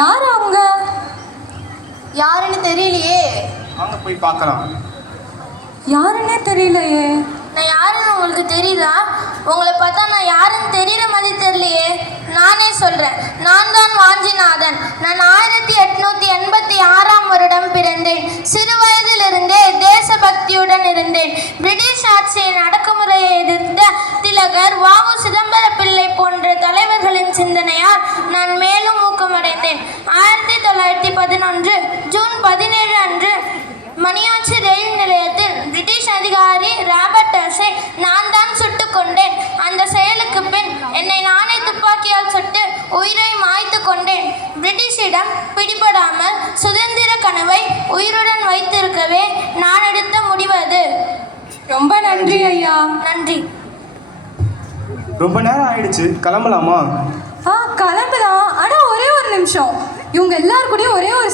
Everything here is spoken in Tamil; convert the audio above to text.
யார் அவங்க? யாருன்னு தெரியலையே. வாங்க போய் பார்க்கலாம். யாருன்னே தெரியலையே. நான் யாருன்னு உங்களுக்கு தெரியுதா? உங்களை பார்த்தா நான் யாருன்னு தெரியுற மாதிரி தெரியலையே. நானே சொல்கிறேன், நான் தான் வாஞ்சிநாதன். நான் 1886ஆம் வருடம் பிறந்தேன். சிறு வயதிலிருந்தே தேசபக்தியுடன் இருந்தேன். பிரிட்டிஷ் ஆட்சியின் அடக்குமுறையை எதிர்த்த திலகர், வ.உ. சிதம்பர பிள்ளை போன்ற தலைவர்களின் சிந்தனையால் நான் மேலும் ஊக்கமடைந்தேன். 1911 ஜூன் 17 அன்று மணியாச்சி ரயில் நிலையத்தில் பிரிட்டிஷ் அதிகாரி ராபர்ட்டஸை நான் தான் சுட்டுக் கொண்டேன். அந்த செயலுக்கு பின் என்னை நானே துப்பாக்கியால் சுட்டு உயிரை மாய்த்து கொண்டேன். பிரிட்டிஷிடம் பிடிபடாமல் சுதந்திர கனவை உயிருடன் வைத்திருக்கவே நான் எடுத்த முடிவது. ரொம்ப நன்றி ஐயா. நன்றி. ரொம்ப நேரம் ஆயிடுச்சு, கிளம்பலாமா? கிளம்புதான். ஆனால் ஒரே ஒரு நிமிஷம், இவங்க எல்லாருக்கூடயும் ஒரே ஒரு